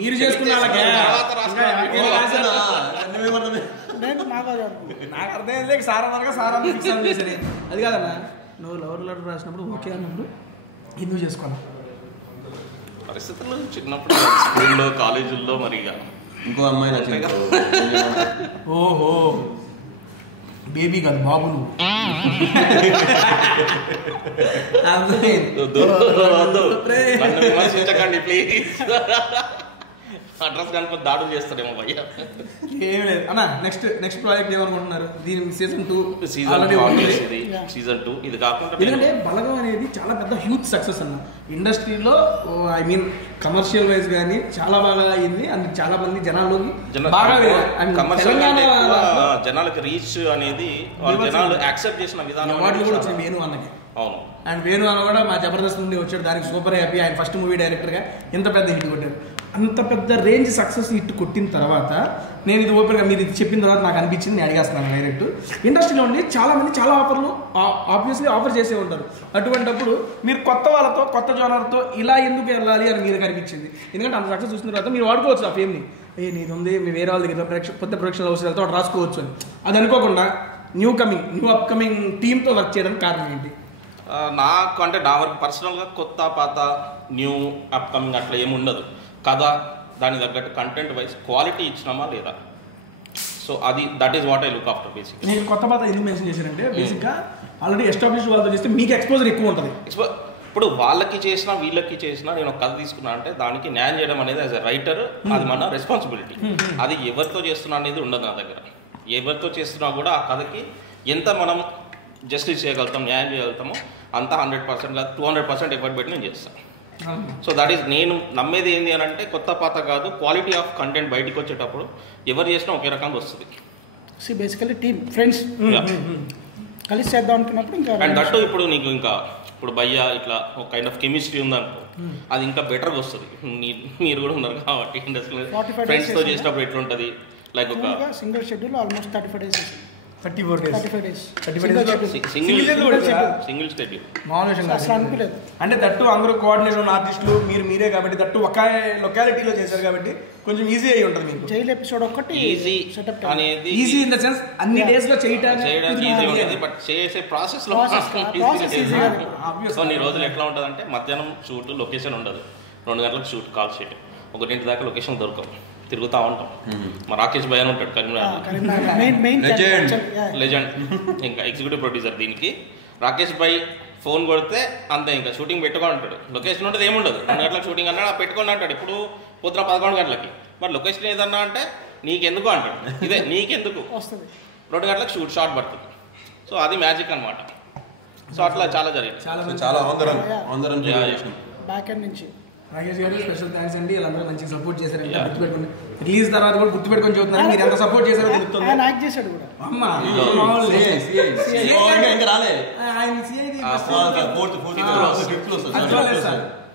మీరు చేసుకున్న వాళ్ళకి నాకు అర్థం లేక సారా ఫిక్స్ చేసేది అది కాదన్నా. నువ్వు లవర్ లెటర్ రాసినప్పుడు ఓకే అన్నప్పుడు ఎందుకు చేసుకోవాలి? పరిస్థితుల్లో చిన్నప్పుడు స్కూల్లో కాలేజీల్లో మరి ఇంకో అమ్మాయి నచ్చింది. ఓహో బేబీ కాదు బాబు నువ్వు. విమర్శించకండి ప్లీజ్. అడ్రస్ కనుక దాడులు చేస్తారేమో భయ్యా. ఏం లేదు అన్న. నెక్స్ట్ ప్రాజెక్ట్ ఏమనుకుంటున్నారు? దీని సీజన్ 2 సీజన్ 2 ఇది కాకుండా ఎందుకంటే బలగం అనేది చాలా పెద్ద హ్యూజ్ సక్సెస్ అన్న ఇండస్ట్రీలో. ఐ మీన్ కమర్షియల్ వైజ్ కానీ చాలా బాగా అయింది. అండ్ చాలా మంది జనాల్లోకి బాగా జనాలకి రీచ్ అనేది జనాలు యాక్సెప్ట్ చేసిన విధానం. అవార్డులు కూడా వచ్చింది వేణు అన్నకి. అవును. అండ్ వేణు అన్న కూడా మా జబర్దస్త్ నుండి వచ్చాడు, దానికి సూపర్ హ్యాపీ. ఆయన ఫస్ట్ మూవీ డైరెక్టర్గా ఎంత పెద్ద హిట్ కొట్టాడు. అంత పెద్ద రేంజ్ సక్సెస్ హిట్ కొట్టిన తర్వాత నేను ఇది ఓపెన్గా మీరు ఇది చెప్పిన తర్వాత నాకు అనిపించింది, నేను అడిగేస్తున్నాను డైరెక్ట్. ఇండస్ట్రీలో ఉండి చాలామంది చాలా ఆఫర్లు ఆబ్వియస్లీ ఆఫర్ చేసే ఉంటారు. అటువంటిప్పుడు మీరు కొత్త వాళ్ళతో కొత్త జోనర్తో ఇలా ఎందుకు వెళ్ళాలి అని మీకు అనిపించింది? ఎందుకంటే అంత సక్సెస్ చూసిన తర్వాత మీరు వాడుకోవచ్చు ఆ ఫేమ్ని. నీది ఉంది, మీ వేరే వాళ్ళ దగ్గర కొత్త ప్రొడక్షన్ హౌస్ వెళ్తే వాడు రాసుకోవచ్చు అని. అది అనుకోకుండా న్యూ అప్కమింగ్ టీమ్తో వర్క్ చేయడానికి కారణం ఏంటి? నాకు అంటే నా వరకు పర్సనల్గా కొత్త పాత న్యూ అప్కమింగ్ అట్లా ఏమి ఉండదు. కథ దాని తగ్గట్టు కంటెంట్ వైజ్ క్వాలిటీ ఇచ్చినామా లేదా. సో అది that is what I look after basic. నేను కొత్త పాత ఎందుకు మెన్షన్ చేశానంటే బేసిక్గా ఆల్రెడీ ఎస్టాబ్లిష్డ్ వాళ్ళతో చేస్తే మీకు ఎక్స్పోజర్ ఎక్కువ ఉంటుంది. ఇప్పుడు వాళ్ళకి చేసినా వీళ్ళకి చేసినా నేను ఒక కథ తీసుకున్నా అంటే దానికి న్యాయం చేయడం అనేది యాజ్ ఎ రైటర్ అది మన రెస్పాన్సిబిలిటీ. అది ఎవరితో చేస్తున్నా అనేది ఉండదు నా దగ్గర. ఎవరితో చేస్తున్నా కూడా ఆ కథకి ఎంత మనం జస్టిస్ చేయగలుగుతాం, న్యాయం చేయగలుగుతామో అంతా 100% కాదు 200% ఎఫర్ట్ పెట్టి నేను చేస్తాను. సో దట్ ఈస్ నేను నమ్మేది ఏంటి అని అంటే కొత్త పాత కాదు, క్వాలిటీ ఆఫ్ కంటెంట్ బయటకు వచ్చేటప్పుడు ఎవరు చేసినా ఒకే రకంగా వస్తుంది. బేసికలీ టీమ్ ఫ్రెండ్స్ కలిసి చేద్దాం అనుకున్నప్పుడు ఇంకా అండ్ దట్టు ఇప్పుడు నీకు ఇంకా ఇప్పుడు భయ్యా ఇట్లా ఒక కైండ్ ఆఫ్ కెమిస్ట్రీ ఉందనుకో అది ఇంకా బెటర్గా వస్తుంది. మీరు కూడా ఉన్నారు కాబట్టి ఇండస్ట్రీలో ఫ్రెండ్స్తో చేసినప్పుడు ఎట్లుంటుంది లైక్ ఒక single schedule almost 35 days 34 days 35 days single schedule మామూలు అసలు అనిపించలేదు. అంటే దట్టు అందరూ కోఆర్డినేటర్ ఉన్న ఆర్టిస్టులు మీరే కాబట్టి దట్టు ఒక లొకాలిటీలో చేశారు కాబట్టి కొంచెం ఈజీ అయి ఉంటుంది మీకు. జైలు ఎపిసోడ్ ఒకటి ఈజీ సెటప్ అనేది ఈజీ ఇన్ ద సెన్స్ అన్ని డేస్ లో చేయడానికి ఈజీ ఉంటుంది, బట్ చేసే ప్రాసెస్ లో కొన్ని రోజులు ఎట్లా ఉంటుంది అంటే మధ్యాహ్నం షూట్ లొకేషన్ ఉండదు, 2 గంటలకు షూట్ కాల్ షీట్, 1 దాకా లొకేషన్ దొరకవు, తిరుగుతూ ఉంటాం. మా రాకేష్ భయ్ అని ఉంటాడు లెజెండ్, ఇంకా ఎగ్జిక్యూటివ్ ప్రొడ్యూసర్. దీనికి రాకేష్ భయ్ ఫోన్ కొడితే అంతే, ఇంకా షూటింగ్ పెట్టుకొని ఉంటాడు. లొకేషన్ ఉంటుంది ఏముండదు, 2 గంటలకు షూటింగ్ అన్నాడు పెట్టుకొని అంటాడు. ఇప్పుడు పొద్దున 11 గంటలకి మరి లొకేషన్ ఏదన్నా అంటే నీకెందుకు అంటాడు. ఇదే నీకెందుకు, 2 గంటలకు షార్ట్ పడుతుంది. సో అది మ్యాజిక్ అనమాట. సో అట్లా చాలా జరిగింది, చాలా అందరం బ్యాక్ ఎండ్ నుంచి. రాకేష్ గారు స్పెషల్ థ్యాంక్స్ అండి, వీళ్ళందరూ మంచిగా సపోర్ట్ చేశారు. గుర్తుపెట్టుకోండి, రిలీజ్ తర్వాత కూడా గుర్తుపెట్టుకొని చూస్తున్నారు మీరు ఎంత సపోర్ట్ చేశారో తెలుస్తుంది. ఆయన యాక్ట్ చేశాడు కూడా.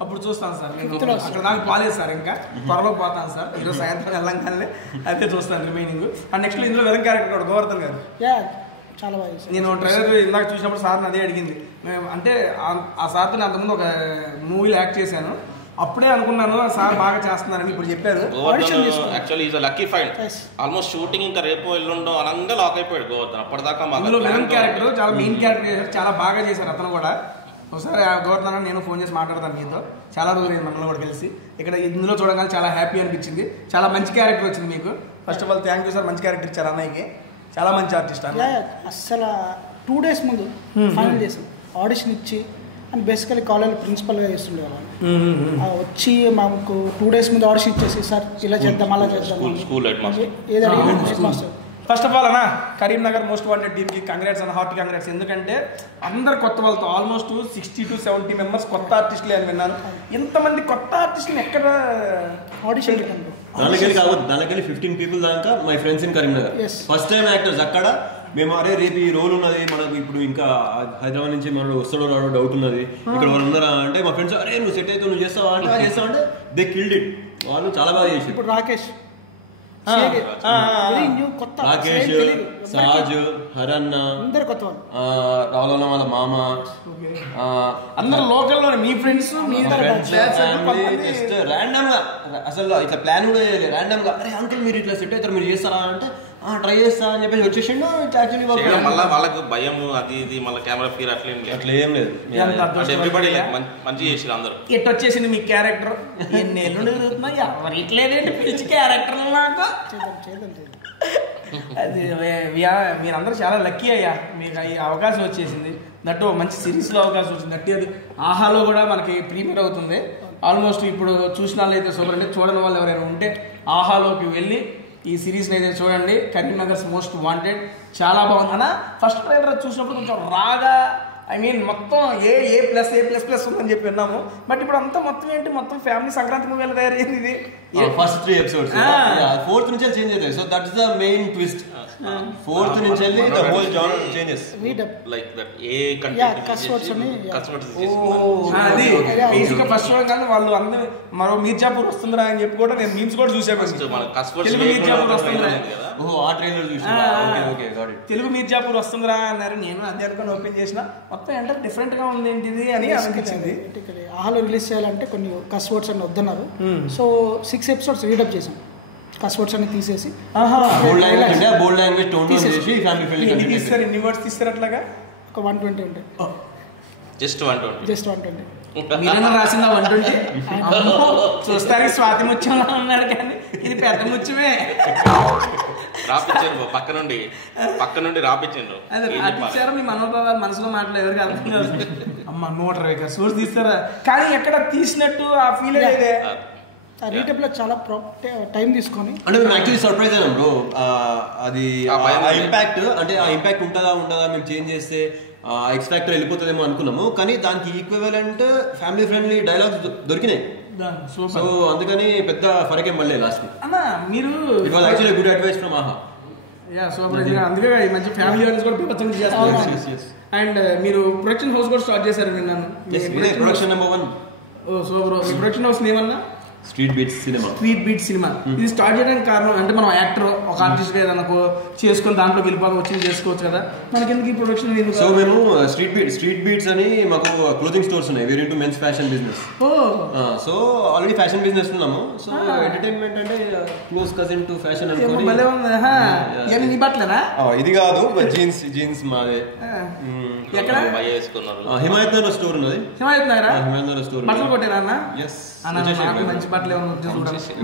అప్పుడు చూస్తాను సార్, నేను అక్కడ నాకు పాలేదు సార్, ఇంకా త్వరలో పోతాను సార్. ఈరోజు సాయంత్రం వెళ్ళంగానే అయితే చూస్తాను రిమైనింగ్. అండ్ నెక్స్ట్ ఇందులో వెలం క్యారెక్టర్ కూడా గోవర్ధన్ గారు చాలా బాగా. నేను ట్రైలర్ ఇందాక చూసినప్పుడు సార్ని అదే అడిగింది. అంటే ఆ సార్తో నేను అంతకుముందు ఒక మూవీలో యాక్ట్ చేశాను, అప్పుడే అనుకున్నాను సార్ బాగా చేస్తున్నారని. ఇప్పుడు చెప్పారు actually is lucky find. Almost shooting ఇంకా రేపు ఎల్లుండో అనంగా లాక్ అయిపోయాడు గోవర్ధన్. అప్పటిదాకా విలన్ క్యారెక్టర్ చాలా మెయిన్ క్యారెక్టర్ చేశారు, చాలా బాగా చేశారు అతను కూడా. ఒకసారి గోవర్ధన్ నేను ఫోన్ చేసి మాట్లాడతాను మీతో, చాలా రోజులు మనలో కూడా కలిసి. ఇక్కడ ఇందులో చూడగానే చాలా హ్యాపీ అనిపించింది, చాలా మంచి క్యారెక్టర్ వచ్చింది మీకు. First of all thank you sir, మంచి క్యారెక్టర్ ఇచ్చారు అన్నయ్యకి, చాలా మంచి ఆర్టిస్ట్ అన్న. అసలు 2 days ముందు ఫైనల్ చేసాం, ఆడిషన్ ఇచ్చి. అండ్ బేసికలీ కాలేజ్ ప్రిన్సిపల్గా చేస్తుండే వాళ్ళు వచ్చి మాకు 2 days ముందు ఆడిషన్ ఇచ్చేసి సార్ ఇలా చేద్దాం అలా చేద్దాం ఏది అడిగి. ఫస్ట్ ఆఫ్ ఆల్ అన్న కరీంనగర్ మోస్ట్ వాంటెడ్ టీమ్కి కంగ్రాట్స్ అన్న, హార్ట్ కంగ్రాట్స్. ఎందుకంటే అందరు కొత్త వాళ్ళతో ఆల్మోస్ట్ 60 to 70 members కొత్త ఆర్టిస్టులే అని విన్నాను. ఇంతమంది కొత్త ఆర్టిస్టుని ఎక్కడ ఆడిషన్ దానికెళ్ళి 15 people దాకా my friends in Karimnagar, first time actors. అక్కడ మేము అరే రేపు ఈ రోల్ ఉన్నది మనకు, ఇప్పుడు ఇంకా హైదరాబాద్ నుంచి మనలో వస్తాడో రాడో డౌట్ ఉన్నది, ఇక్కడ వాళ్ళు ఉన్నారా అంటే మా ఫ్రెండ్స్ అరే నువ్వు సెట్ అయితే నువ్వు చేస్తావా అంటే చేస్తావు అంటే దే కిల్డ్ ఇట్. వాళ్ళు చాలా బాగా చేసి. ఇప్పుడు రాకేష్, సాజ్, హరన్న, అందరు కొత్త వాళ్ళు, రావుల వాళ్ళ మామ, అందరు లోకల్లో మీ ఫ్రెండ్స్. జస్ట్ ర్యాండమ్ గా అసలు ఇట్లా ప్లాన్ కూడా చేయలేదు, ర్యాండమ్ గా అరే అంకుల్ మీరు ఇట్లా సెట్ అవుతారు మీరు చేస్తారా అంటే ట్రై చేస్తా అని చెప్పేసి వచ్చేసిండు. మళ్ళీ వాళ్ళకు భయం అది ఇది మళ్ళీ కెమెరా ఫీర్ అట్లా ఏం లేదు. ఎవ్రీబడి మంచి చేసి అందరూ ఎట్ వచ్చేసింది మీ క్యారెక్టర్. ఎన్నేళ్ళు ఎవరు ఇట్లేదేంటి పిలిచి క్యారెక్టర్ నాకు. అది మీరందరూ చాలా లక్కీ అయ్యా, మీకు ఈ అవకాశం వచ్చేసింది. దట్టు మంచి సిరీస్లో అవకాశం వచ్చింది. దట్టి అది ఆహాలో కూడా మనకి ప్రీమియర్ అవుతుంది. ఆల్మోస్ట్ ఇప్పుడు చూసిన వాళ్ళు అయితే సూపర్. అంటే చూడని వాళ్ళు ఎవరైనా ఉంటే ఆహాలోకి వెళ్ళి ఈ సిరీస్ని అయితే చూడండి. కరీంనగర్స్ మోస్ట్ వాంటెడ్ చాలా బాగుంది అన్న. ఫస్ట్ ట్రైలర్ చూసినప్పుడు కొంచెం రాగా ఐ మీన్ మొత్తం ఏ ప్లస్ ఉందని చెప్పి విన్నాము. బట్ ఇప్పుడు అంతా మొత్తం ఏంటి, మొత్తం ఫ్యామిలీ సంక్రాంతి మూవీలో తయారైంది. ఇది ఫస్ట్ 3 episodes, 4th నుంచి చేంజ్ అవుతాయి. So that's the main twist. 4th నుంచి వెళ్ళి the whole genre changes like that. A content customers అది బేసిక్గా ఫస్ట్ షో కానీ వాళ్ళు అందరూ మరో మీర్జాపూర్ వస్తుందిరా అని చెప్పి కూడా నేను మీమ్స్ కూడా చూసాను. మీర్జాపూర్ వస్తుందిరా, తెలుగు మీర్జాపూర్ వస్తుందిరా అన్నారు. నేను అదే అనుకుని ఓపెన్ చేసిన, మొత్తం అంటే డిఫరెంట్ గా ఉంది ఏంటిది అని అనిపించింది. ఆహాలో రిలీజ్ చేయాలంటే కొన్ని కస్ వర్డ్స్ అని వద్దన్నారు. సో 6 episodes రీడప్ చేసాం, కస్ వర్డ్స్ అన్ని తీసేసి బోల్డ్ లాంగ్వేజ్ టోన్ చేసి ఫ్యామిలీ ఫ్రెండ్లీ తీస్తారు. ఎన్ని వర్డ్స్ తీస్తారు అట్లాగా? ఒక 120 ఉంటాయి, జస్ట్ 120. మీరైనా రాసిందా 120? చూస్తానికి స్వాతి ముత్యంలో ఉన్నాడు కానీ ఇది పెద్ద ముత్యమే. రాపించారు పక్క నుండి రాపించారు. అదే రాపించారు మీ మనోభావాలు మనసులో మాటలు ఎవరికి అర్థం కాదు. అమ్మ 120 సోర్స్ తీస్తారా కానీ ఎక్కడ తీసినట్టు ఆ ఫీల్ అయ్యేదే. రీటేప్లో చాలా టైం తీసుకొని అంటే మేము యాక్చువల్లీ సర్ప్రైజ్ అయ్యాం బ్రో. అది ఇంపాక్ట్ అంటే ఆ ఇంపాక్ట్ ఉంటుందా మేము చేంజ్ చేస్తే ఎక్స్ ఫ్యాక్టర్ వెళ్ళిపోతుందేమో అనుకున్నాము, కానీ దానికి ఈక్వివలెంట్ ఫ్యామిలీ ఫ్రెండ్లీ డైలాగ్స్ దొరికినాయి. సో అందుకని పెద్ద ఫరకే మళ్ళీ లాస్ట్ అన్న మీరు it was actually good advice from ఆహా. అందుకే ఈ మధ్య ఫ్యామిలీ ఆడియన్స్ కూడా ప్రపంచం చేస్తారు. అండ్ మీరు ప్రొడక్షన్ హౌస్ కూడా స్టార్ట్ చేశారు విన్నాను. Production number 1. ఓ సో బ్రో మీ ప్రొడక్షన్ హౌస్ ఏమన్నా స్ట్రీట్ బీట్స్ సినిమా. ఇది స్టార్ట్ చేయడానికి కారణం అంటే మనం యాక్టర్ ఒక ఆర్టిస్ట్ ఏదైనా చేసుకొని దాంట్లో వెళ్ళిపోక వచ్చి చేసుకోవచ్చు కదా, మనకెందుకు ఈ ప్రొడక్షన్? సో మేము స్ట్రీట్ బీట్స్ అని మాకు క్లోతింగ్ స్టోర్స్ ఉన్నాయి. We're into men's fashion business. So already fashion business ఉన్నాము. సో ఎంటర్టైన్మెంట్ అంటే క్లోజ్ కజిన్ టు ఫ్యాషన్ అనుకోని నీ బట్టలేనా? ఇది కాదు జీన్స్ మాదే. ఎక్కడ? హిమాయత్ నగర్ స్టోర్ ఉన్నది. హిమాయత్ నగర్ స్టోర్ బట్టలు కొట్టేనా అన్న? ఎస్. మంచి బట్టలు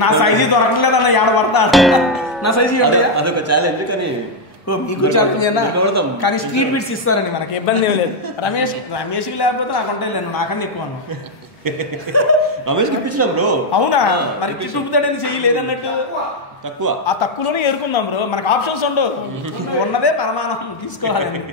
నా సైజు దొరకట్లేదు అన్న, ఏడ పడతా నా సైజు అదొక ఛాలెంజ్. కానీ మీకు కానీ స్ట్రీట్ బీట్స్ ఇస్తారండి, మనకి ఇబ్బంది ఏం లేదు. రమేష్కి లేకపోతే నాకు ఉంటాయి లేదు, నాకన్నా ఎక్కువ రమేష్కి ఇప్పించినాం బ్రో. అవునా? మరి చూపుతాడని చెయ్యలేదన్నట్టు తక్కువ ఆ తక్కువలోనే ఏరుకుందాం బ్రో, మనకు ఆప్షన్స్ ఉండవు, ఉన్నదే పరమాణం తీసుకోవాలి.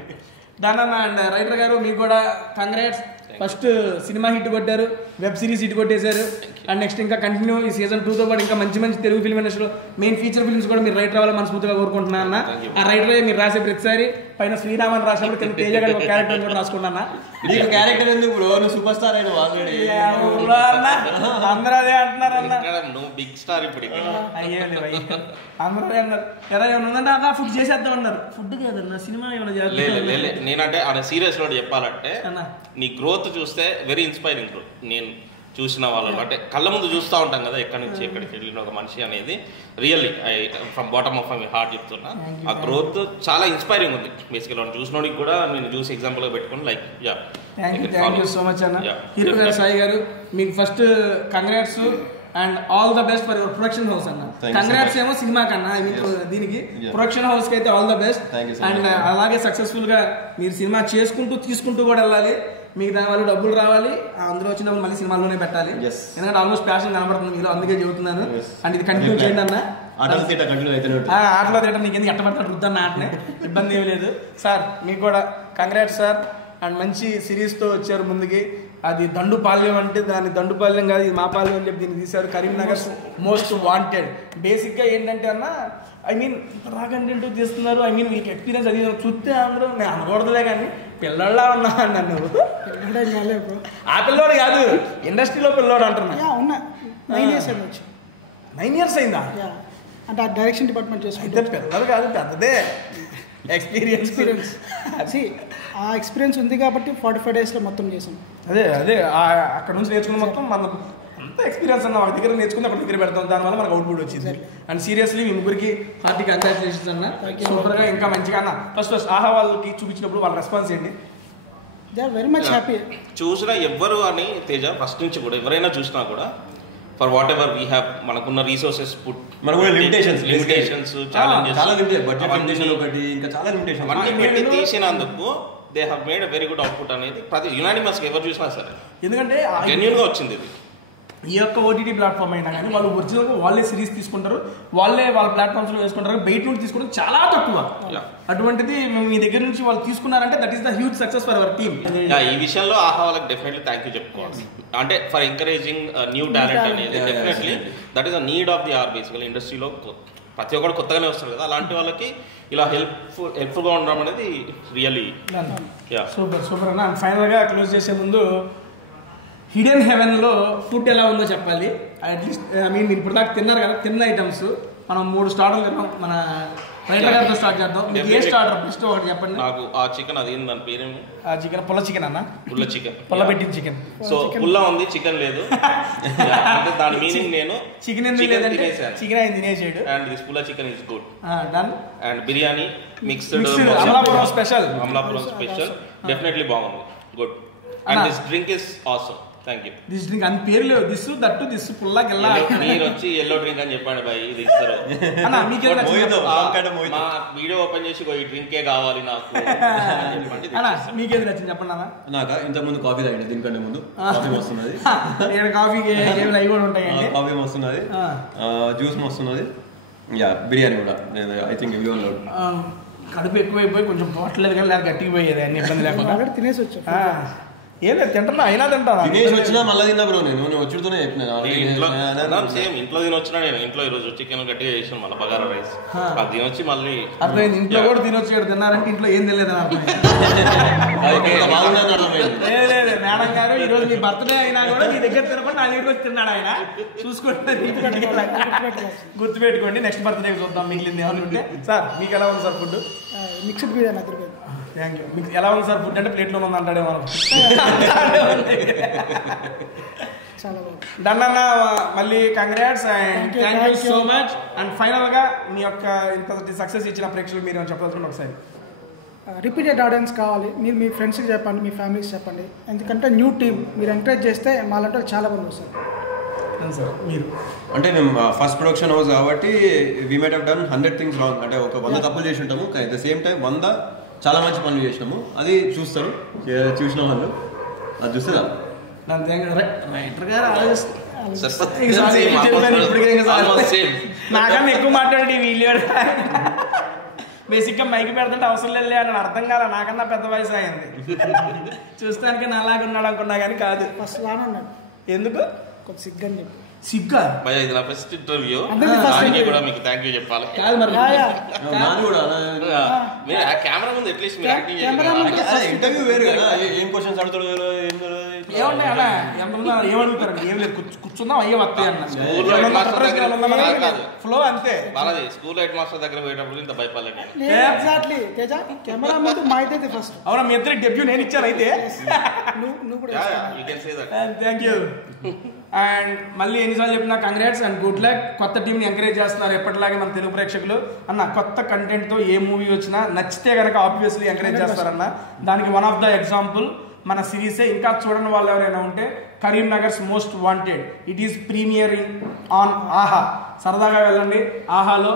దానన్న అండ్ రైటర్ గారు మీకు కూడా కంగ్రాట్స్. ఫస్ట్ సినిమా హిట్ కొట్టారు, వెబ్ సిరీస్ హిట్ కొట్టేశారు, అండ్ నెక్స్ట్ ఇంకా కంటిన్యూ ఈ సీజన్ 2తో పాటు ఇంకా మంచి మంచి తెలుగు ఫిల్మ్ ఇండస్ట్రీలో మెయిన్ ఫీచర్ ఫిల్మ్స్ కూడా మీరు రైటర్ అవ్వాలని మనస్ఫూర్తిగా కోరుకుంటున్నా అన్న. ఆ రైటరే మీరు రాసే ప్రతిసారి పైన శ్రీరామన్ రాసినప్పుడు కింద తేజ గారి ఒక క్యారెక్టర్ కూడా రాసుకున్నా. నీకు క్యారెక్టర్ ఎందుకు బ్రో? నువ్వు సూపర్ స్టార్ అయిన ఆల్రెడీ. అందరూ అదే అంటున్నారు అన్న. నువ్వు బిగ్ స్టార్ ఇప్పుడు. అయ్యేది అందరూ అన్నారు ఎలా ఏమైనా ఉందంటే అలా ఫుడ్ చేసేద్దాం అన్నారు. ఫుడ్ కాదన్న సినిమా ఏమైనా చేద్దాం. నేనంటే ఆడ సీరియస్ లో చెప్పాలంటే నీ గ్రోత్ చూస్తే వెరీ ఇన్స్పైరింగ్ గ్రోత్. నేను చూసిన వాళ్ళలో అంటే కళ్ళ ముందు చూస్తూ ఉంటాం కదా ఎక్కడి నుంచి ఎక్కడికి వెళ్ళిన ఒక మనిషి అనేది. Really I from bottom of my heart చెప్తున్నా, ఆ గ్రోత్ చాలా ఇన్స్పైరింగ్ ఉంది. బేసికల్ వాడిని చూసినోడికి కూడా నేను చూసి ఎగ్జాంపుల్గా పెట్టుకుని like thank you so much అన్న. హీరో గారు సాయి గారు మీకు first congrats and all the best for your production house అన్న. కంగ్రాట్స్ ఏమో సినిమా కన్నా దీనికి ప్రొడక్షన్ హౌస్ కి అయితే ఆల్ ద బెస్ట్. అండ్ అలాగే సక్సెస్ఫుల్ గా మీరు సినిమా చేసుకుంటూ తీసుకుంటూ కూడా వెళ్ళాలి, మీకు దాని వల్ల డబ్బులు రావాలి, అందులో వచ్చినప్పుడు మళ్ళీ సినిమాలోనే పెట్టాలి. ఎందుకంటే ఆల్మోస్ట్ ప్యాషన్ కనబడుతుంది మీలో, అందుకే చెబుతున్నాను. అండ్ ఇది కంటిన్యూ చేయండి అన్న. ఆటలో తేట నీకు ఎందుకు ఎట్టబడతాడు రుద్దన్న ఆటనే, ఇబ్బంది ఏమి లేదు సార్. మీకు కూడా కంగ్రాట్స్ సార్. అండ్ మంచి సిరీస్తో వచ్చారు ముందుకి. అది దండుపాల్యం అంటే దాని దండుపాల్యం కాదు, ఇది మా పాల్యం అని చెప్పి దీన్ని తీశారు. Karimnagar most wanted. బేసిక్గా ఏంటంటే అన్న ఐ మీన్ రా కంటెంట్ తీస్తున్నారు. ఐ మీన్ మీకు ఎక్స్పీరియన్స్ అది చూస్తే అందరూ నేను అనకూడదులే కానీ పిల్లల్లా ఉన్నా అన్నాను. నువ్వు ఆ పిల్లోడు కాదు, ఇండస్ట్రీలో పిల్లోడు అంటున్నా. 9 years అయిందా? అంటే ఆ డైరెక్షన్ డిపార్ట్మెంట్ చేసుకుంటే పిల్లలు కాదు, పెద్దదే ఎక్స్పీరియన్స్. ఆ ఎక్స్పీరియన్స్ ఉంది కాబట్టి 45 daysలో మొత్తం చేసాం. అదే అక్కడ నుంచి నేర్చుకున్న మొత్తం మనం అంత ఎక్స్పీరియన్స్ అన్న ఒక దగ్గర నేర్చుకుని అక్కడ దగ్గర పెడతాం, దానివల్ల మనకు అవుట్పుట్ వచ్చింది. అండ్ సీరియస్లీ మీ ముగ్గురికి హార్టీ కంగ్రాచులేషన్స్ అన్న. సూపర్గా ఇంకా మంచిగా అన్న. ఫస్ట్ ఆహా వాళ్ళకి చూపించినప్పుడు వాళ్ళ రెస్పాన్స్ ఏంటి? They are very much happy. చూసినా ఎవ్వరు అని తేజ ఫస్ట్ నుంచి కూడా ఎవరైనా చూసినా కూడా for whatever we have మనకున్న రిసోర్సెస్ లిమిటేషన్స్ అన్నీ పెట్టి తీసినందుకు they have made a very good output అనేది ప్రతి యునానిమస్గా ఎవరు చూసినా సరే ఎందుకంటే జెన్యూన్గా వచ్చింది. ఇది ఈ యొక్క ఓటీటీ ప్లాట్ఫామ్ అయినా కానీ వాళ్ళు ఒరిజినల్గా వాళ్ళే సిరీస్ తీసుకుంటారు, వాళ్ళే వాళ్ళ ప్లాట్ఫామ్స్లో వేసుకుంటారు. బయట నుండి తీసుకోవడం చాలా తక్కువ. అటువంటిది మీ దగ్గర నుంచి వాళ్ళు తీసుకున్నారంటే that is the huge success for our team. ఈ విషయంలో ఆహా వాళ్ళకి డెఫినెట్లీ థ్యాంక్ యూ చెప్పుకోవాలి. అంటే ఫర్ ఎంకరేజింగ్ న్యూ టాలెంట్ అనేది definitely that is the need of the hour. Basically ఇండస్ట్రీలో ప్రతి ఒక్కరు కొత్తగానే వస్తారు కదా, అలాంటి వాళ్ళకి ఇలా హెల్ప్ఫుల్గా ఉండడం అనేది రియల్లీ సూపర్ అన్న. అండ్ ఫైనల్గా క్లోజ్ చేసే ముందు హిడెన్ హెవెన్లో ఫుడ్ ఎలా ఉందో చెప్పాలి. అట్లీస్ట్ ఐ మీన్ మీరు ఇప్పుడు దాకా తిన్నారు కదా, తిన్న ఐటమ్స్ మనం 3 స్టార్టర్లు తిన్నాం. మన రైటర్ గారితో స్టార్ట్ చేద్దాం. మీకు ఏ స్టార్టర్ బెస్ట్ ఒకటి చెప్పండి. నాకు ఆ చికెన్ అది దాని పేరేమి? ఆ చికెన్ పుల్ల చికెన్ అన్న. పుల్ల చికెన్, పుల్ల పెట్టిన చికెన్. సో పుల్ల ఉంది, చికెన్ లేదు. దాని మీనింగ్ నేను చికెన్ ఎందుకు లేదంటే చికెన్ ఆయన తినేసాడు. అండ్ దిస్ పుల్ల chicken is good. Done. And biryani mixed Amalapuram special definitely బాగుంది, good. And this drink is awesome. Thank you. This drink అని పేరు లేవు, దిస్సు దట్టు దిస్సు పుల్లా గిల్లా. మీరు వచ్చి ఎల్లో డ్రింక్ అని చెప్పండి బాయ్, ఇది ఇస్తారు. అన్న మీకేం నచ్చింది? మా వీడియో ఓపెన్ చేసి ఈ డ్రింకే కావాలి నాకు. అన్న మీకేది నచ్చింది చెప్పండి అన్న. నాకు ఇంతకుముందు కాఫీ తాగింది, దీనికంటే ముందు కాఫీ వస్తున్నది. కాఫీకి అవి కూడా ఉంటాయండి. కాఫీ వస్తున్నది, జ్యూస్ వస్తున్నది, యా బిర్యానీ కూడా. I think everyone love. కడుపు ఎక్కువైపోయి కొంచెం పోవట్లేదు కానీ లేదా గట్టికి పోయేది అన్ని ఇబ్బంది లేకుండా. తినేసి వచ్చా ఏం లేదు తింటున్నా, అయినా తింటాను. తినేసి వచ్చినా మళ్ళీ తిన్నా బ్రో, నేను వచ్చుడుతూనే చెప్పిన సేమ్ ఇంట్లో తినొచ్చినా. నేను ఇంట్లో ఈరోజు చికెన్ గట్టిగా చేసాను, మళ్ళీ బగారా రైస్ అది తినొచ్చి మళ్ళీ అర్థమైంది. ఇంట్లో కూడా తినొచ్చి ఇక్కడ తిన్నారంటే ఇంట్లో ఏం తెలియదు అని అర్థమైంది. మేడం గారు ఈ రోజు మీ బర్త్డే అయినా కూడా మీ దగ్గర తినకుండా నా దగ్గర వచ్చి తిన్నాడు ఆయన. చూసుకోండి, గుర్తుపెట్టుకోండి. నెక్స్ట్ బర్త్డే చూద్దాం మిగిలింది ఏమైనా ఉంటే. సార్ మీకు ఎలా ఉంది సార్ ఫుడ్? మిక్స్డ్ బిర్యానీ అద్దరిపోయింది. Thank you. మీకు ఎలా ఉంది సార్ ఫుడ్ అంటే ప్లేట్లో ఉంది అంటాడేమో. చాలా బాగుంది. డన్ అన్న, మళ్ళీ congrats and thank you so much. And final గా మీ యొక్క ఇంత సక్సెస్ ఇచ్చిన ప్రేక్షకులు మీరు చెప్పాల్సిన ఒకసారి రిపీటెడ్ ఆడియన్స్ కావాలి. మీరు మీ ఫ్రెండ్స్కి చెప్పండి, మీ ఫ్యామిలీకి చెప్పండి. ఎందుకంటే న్యూ టీమ్ మీరు ఎంకరేజ్ చేస్తే మాలంటే చాలా మంది వస్తారు. సార్ మీరు అంటే మేము ఫస్ట్ ప్రొడక్షన్ హౌస్ కాబట్టి we might have done 100 things wrong. అంటే ఒక 100 తప్పులు చేసి ఉంటాము, కానీ అట్ ద సేమ్ టైం 100 చాలా మంచి పనులు చేసినాము. అది చూస్తారు, చూసిన వాళ్ళు అది చూస్తారా. రైటర్ గారు నాకన్నా ఎక్కువ మాట్లాడండి వీళ్ళు. బేసిక్గా మైకి పెడుతుంటే అవసరం లేదు అని అర్థం కాల. నాకన్నా పెద్ద వయసు అయింది, చూస్తానికి నాలాగా ఉన్నాడు అనుకున్నా కానీ కాదు. ఫస్ట్ లానే ఉన్నాడు. ఎందుకు కొంచెం సిగ్గని చెప్పి. సిగ్గా భయ, ఇది నా ఫస్ట్ ఇంటర్వ్యూ. కూడా మీకు థ్యాంక్ యూ చెప్పాలి. కాదు మరి మీరు కెమెరా ముందు అట్లీస్ట్ మీరు యాక్టింగ్ ఇంటర్వ్యూ వేరు కదా, ఏం క్వశ్చన్స్ అడుగుతారు, ఏమన్నాయి అలా ఏమడుగుతారండి? ఏం లేదు, కూర్చుందాం అయ్యే వస్తాయి అన్న ఫ్లో అంతే. బాలాజీ స్కూల్ హెడ్ మాస్టర్ దగ్గర పోయేటప్పుడు ఇంత భయపడలేదు. ఎగ్జాక్ట్లీ తేజ కెమెరా ముందు మా అయితే ఫస్ట్. అవునా, మీ ఇద్దరికి డెబ్యూ నేను ఇచ్చాను అయితే. నువ్వు కూడా థ్యాంక్ యూ. అండ్ మళ్ళీ ఎన్నిసార్లు చెప్పినా కంగ్రాట్స్ అండ్ గుడ్ లక్. కొత్త టీంని ఎంకరేజ్ చేస్తున్నారు ఎప్పటిలాగే మన తెలుగు ప్రేక్షకులు. అన్న కొత్త కంటెంట్తో ఏ మూవీ వచ్చినా నచ్చితే కనుక ఆబ్వియస్లీ ఎంకరేజ్ చేస్తారన్న. దానికి వన్ ఆఫ్ ద ఎగ్జాంపుల్ మన సిరీసే. ఇంకా చూడని వాళ్ళు ఎవరైనా ఉంటే Karimnagar's most wanted, it is premiering on Aha. సరదాగా వెళ్ళండి, ఆహాలో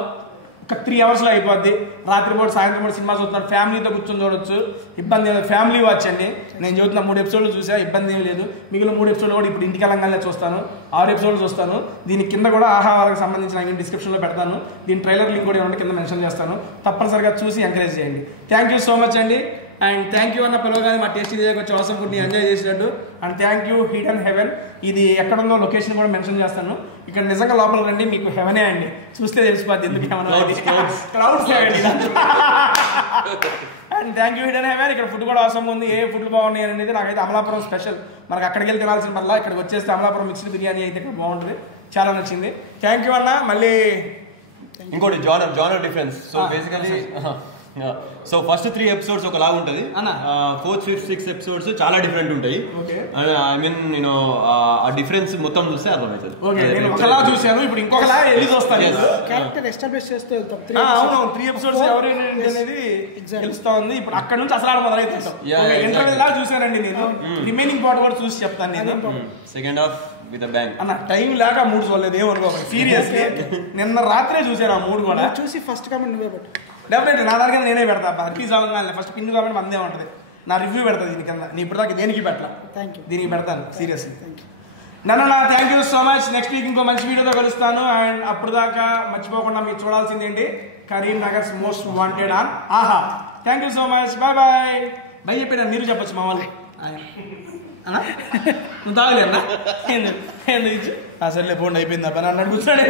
ఒక 3 అవర్స్లో అయిపోద్ది. రాత్రిపూట సాయంత్రం పూట సినిమా చూస్తున్నారు, ఫ్యామిలీతో కూర్చొని చూడొచ్చు, ఇబ్బంది లేదు. ఫ్యామిలీ వాచ్ అండి. నేను చెబుతున్నా 3 ఎపిసోడ్లు చూసా, ఇబ్బంది ఏం లేదు. మిగిలిన 3 ఎపిసోడ్లు కూడా ఇప్పుడు ఇంటికి వెళ్ళంగానే చూస్తాను. 6 ఎపిసోడ్లు చూస్తాను. దీని కింద కూడా ఆహా వాళ్ళకి సంబంధించిన డిస్క్రిప్షన్లో పెడతాను. దీని ట్రైలర్ లింక్ కూడా ఏమంటే కింద మెన్షన్ చేస్తాను. తప్పనిసరిగా చూసి ఎంకరేజ్ చేయండి. థ్యాంక్ యూ సో మచ్ అండి. అండ్ థ్యాంక్ యూ అన్న పిలవగానే మా టేస్టీ దగ్గర వచ్చి అవసరం ఫుడ్ని ఎంజాయ్ చేసినట్టు. And thank you hidden heaven. ఇది ఎక్కడుందో లొకేషన్ కూడా మెన్షన్ చేస్తాను. ఇక్కడ నిజంగా లోపల రండి, మీకు హెవెనే అండి. చూస్తే తెలిసిపోద్ది ఎందుకు clouds. And thank you hidden heaven. ఇక్కడ ఫుడ్ కూడా అవసరం ఉంది. ఏ ఫుడ్లు బాగున్నాయి అనేది నాకైతే అమలాపురం స్పెషల్. మనకు అక్కడికి వెళ్ళి తినాల్సిన వల్ల ఇక్కడికి వచ్చేస్తే అమలాపురం మిక్స్డ్ బిర్యానీ అయితే ఇక్కడ బాగుంటుంది, చాలా నచ్చింది. థ్యాంక్ యూ అన్న. మళ్ళీ ఇంకోటి genre difference. So basically so first 3 episodes ఒకలాగా ఉంటుంది, 4th 5th 6th ఎపిసోడ్స్ చాలా డిఫరెంట్ ఉంటాయి. ఐ మీన్ నేను ఆ డిఫరెన్స్ మొత్తం చూస్తే అర్థమవుతుంది. ఒకలా చూసాను, ఇప్పుడు ఇంకొకలా వెళ్ళి చూస్తాను. క్యారెక్టర్ ఎస్టాబ్లిష్ చేస్తూ వెళ్తాం. 3 ఎపిసోడ్స్ ఎవరైనా అనేది తెలుస్తా ఉంది. ఇప్పుడు అక్కడ నుంచి అసలు మొదలైతుంటాం. ఇంటర్వ్యూ లాగా చూసానండి నేను. రిమైనింగ్ పార్ట్ కూడా చూసి చెప్తాను నేను. సెకండ్ హాఫ్ విత్ బ్యాంక్ అన్న టైం లేక 3 చూడలేదు, ఏమనుకోకండి సీరియస్లీ. నిన్న రాత్రే చూసాను ఆ 3 కూడా. చూసి ఫస్ట్ కామెంట్ నువ్వే పెట్టు. డెఫినెట్లీ నా దగ్గర నేనే పెడతా. రిలీజ్ అవ్వగానే ఫస్ట్ పిన్ కామెంట్ మందే ఉంటుంది. నా రివ్యూ పెడతా దీని కింద. నీ ఇప్పుడు దాకా దేనికి పెట్టా, దీనికి పెడతాను సీరియస్లీ. నన్ను thank you so much. Next week ఇంకో మంచి వీడియోతో కలుస్తాను. అండ్ అప్పుడు దాకా మర్చిపోకుండా మీరు చూడాల్సింది ఏంటి, Karimnagar's most wanted on Aha. Thank you so much. Bye bye. Bye చెప్పాను, మీరు చెప్పచ్చు మా వాళ్ళు. నువ్వు తాగలే అన్నా, ఎందుకు సర్లే పోండి అయిపోయింది అబ్బా. నన్ను కూర్చోండి.